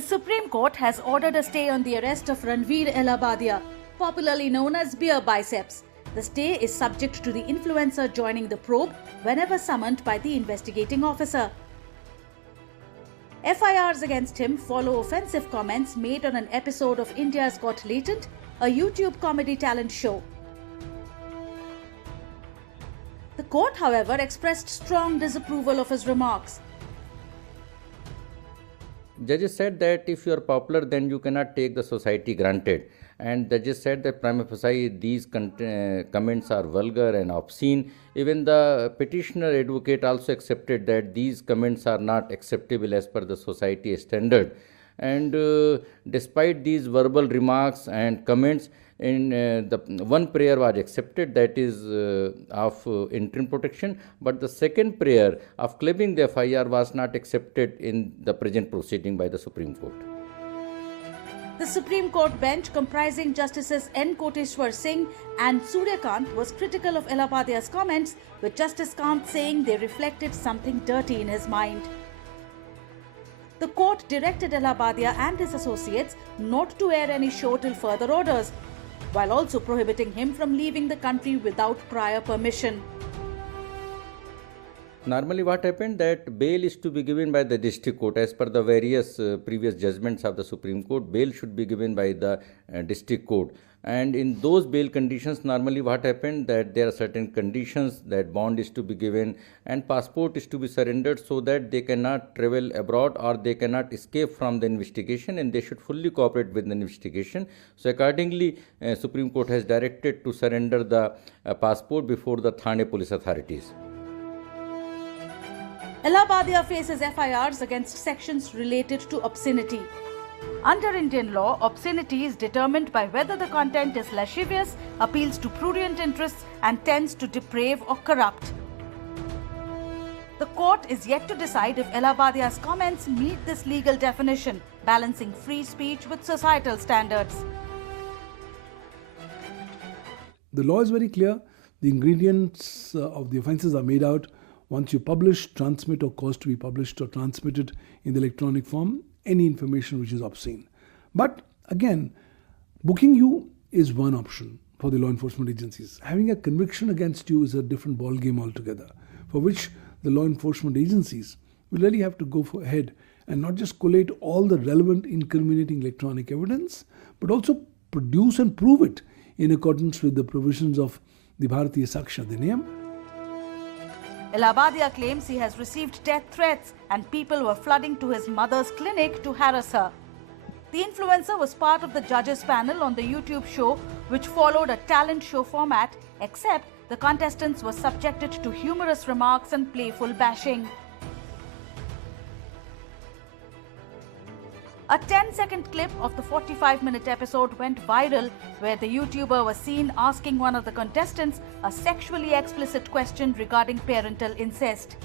The Supreme Court has ordered a stay on the arrest of Ranveer Allahbadia, popularly known as BeerBiceps. The stay is subject to the influencer joining the probe whenever summoned by the investigating officer. FIRs against him follow offensive comments made on an episode of India's Got Latent, a YouTube comedy talent show. The court, however, expressed strong disapproval of his remarks. Judges said that if you are popular, then you cannot take the society granted. And judges said that prima facie these comments are vulgar and obscene. Even the petitioner advocate also accepted that these comments are not acceptable as per the society standard. And despite these verbal remarks and comments, the one prayer was accepted, that is of interim protection, but the second prayer of claiming the FIR was not accepted in the present proceeding by the Supreme Court. The Supreme Court bench, comprising Justices N. Koteshwar Singh and Suryakant, was critical of Allahbadia's comments, with Justice Kant saying they reflected something dirty in his mind. The court directed Allahbadia and his associates not to air any show till further orders, while also prohibiting him from leaving the country without prior permission. Normally what happened, that bail is to be given by the district court. As per the various previous judgments of the Supreme Court, bail should be given by the district court. And in those bail conditions, normally what happened, that there are certain conditions, that bond is to be given and passport is to be surrendered so that they cannot travel abroad or they cannot escape from the investigation, and they should fully cooperate with the investigation. So accordingly, Supreme Court has directed to surrender the passport before the Thane police authorities. Allahbadia faces FIRs against sections related to obscenity. Under Indian law, obscenity is determined by whether the content is lascivious, appeals to prurient interests, and tends to deprave or corrupt. The court is yet to decide if Allahbadia's comments meet this legal definition, balancing free speech with societal standards. The law is very clear. The ingredients of the offences are made out. Once you publish, transmit, or cause to be published or transmitted in the electronic form any information which is obscene. But again, booking you is one option for the law enforcement agencies. Having a conviction against you is a different ball game altogether, for which the law enforcement agencies will really have to go ahead and not just collate all the relevant incriminating electronic evidence, but also produce and prove it in accordance with the provisions of the Bharatiya Saksha Adhiniyam. Allahbadia claims he has received death threats and people were flooding to his mother's clinic to harass her. The influencer was part of the judges panel on the YouTube show, which followed a talent show format, except the contestants were subjected to humorous remarks and playful bashing. A 10-second clip of the 45-minute episode went viral, where the YouTuber was seen asking one of the contestants a sexually explicit question regarding parental incest.